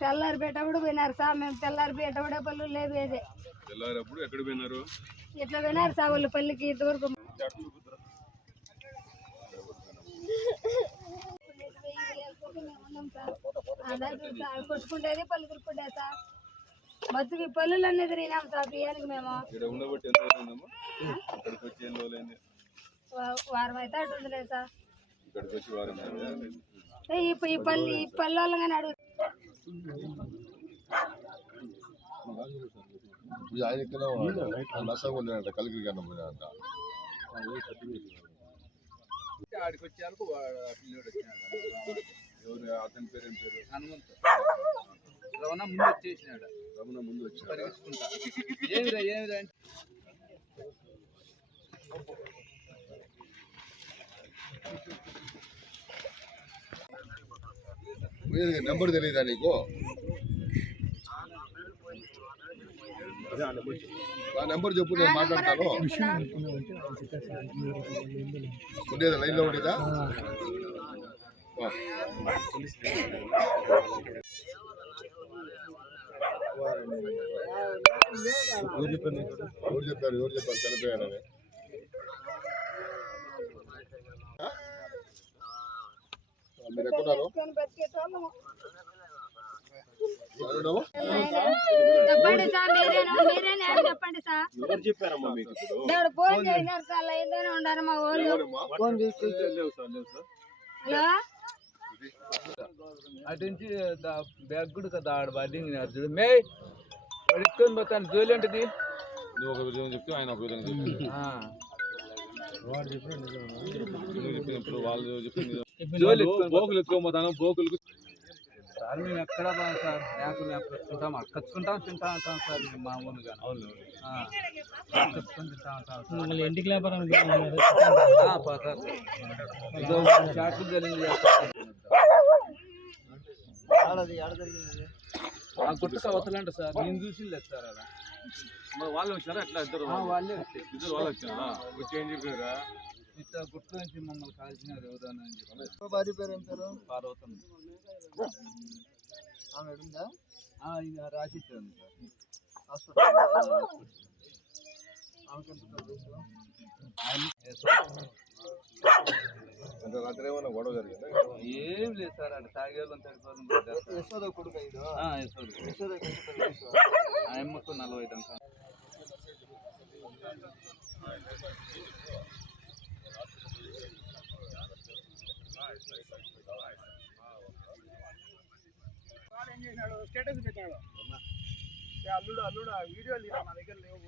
తెల్లారి పెట్టప్పుడు పోయినారు సార్. మేము తెల్లారి పెట్టబడే పళ్ళు లేదు. ఏదే తెల్లారప్పుడు ఎక్కడ పోయినారు? ఇట్లా పోయినారు సార్ వాళ్ళు పల్లికి ఇంతవరకు. కొట్టుకుంటేది పళ్ళు తిరుక్కుంటే సార్. మధ్యకి పళ్ళు అన్నీ తిరిగినాం సార్ బియ్యానికి. మేము వారం అయితే అటుందిలేదు సార్. ఈ పళ్ళు వాళ్ళగానే అడుగు. ఆడికి వచ్చేందుకు అతని పేరు ఏం పేరు? హనుమంతు. రమణ ముందు వచ్చేసినాడు. రమణ ముందు వచ్చి పరిగెత్తుకుంటా ఏమిరా నెంబర్ తెలియదా నీకు? ఆ నెంబర్ చెప్పు, నేను మాట్లాడతాను. ఉండేదా లైన్లో ఉండేదా? ఎవరు చెప్పారు చనిపోయారని? మీరు ఎక్కడున్నారు? చెప్పండి సార్. చెప్పండి సార్. చెప్పారమ్మా మీకు? ఫోన్ చేసినారు సార్. లైన్లోనే ఉండారు మా వాళ్ళు. హలో అటు నుంచి బ్యాగ్ కూడా కదా ఆడ బడ్డింగ్ అర్జుడు మే పడుకొని పోతాను. జోలి ఏంటిది? నువ్వు ఒక విధంగా చెప్తే ఆయన ఒక విధంగా చెప్తాను. చెప్పినప్పుడు వాళ్ళు చెప్పింది బోకులు ఎత్తుకోపోతాను. బోకులకు సార్ మేము ఎక్కడ సార్ మేకలు పెట్టుకుంటాం, కచ్చుకుంటాం, తింటా ఉంటాం సార్. మామూలుగా కచ్చుకొని తింటా ఉంటాం సార్. ఇంటికి లేపరా చాట్లు జరిగింది. గుట్టుకు అవతలంట సార్. నేను చూసి లేదు సార్. అలా వాళ్ళు వచ్చారా? ఎట్లా ఇద్దరు? వాళ్ళే వాళ్ళు వచ్చారా? వచ్చి ఏం చెప్పారా? ఇట్లా గుట్టు నుంచి మమ్మల్ని కాల్చినారు ఎవరైనా అని చెప్పి. భార్య పేరు ఏం పేరు? పార్వతం. రాసిచ్చాను సార్. అంటే రాత్రి ఏమైనా గొడవ జరిగిందా? ఏం లేదు సార్. అంటే తాగేళ్ళని తడిపోతుంది. యశోద కొడుకు ఆ అమ్మకు 40 అంక. స్టేటస్ పెట్టాడు. అల్లుడు వీడియో లేదు నా దగ్గర. లేవు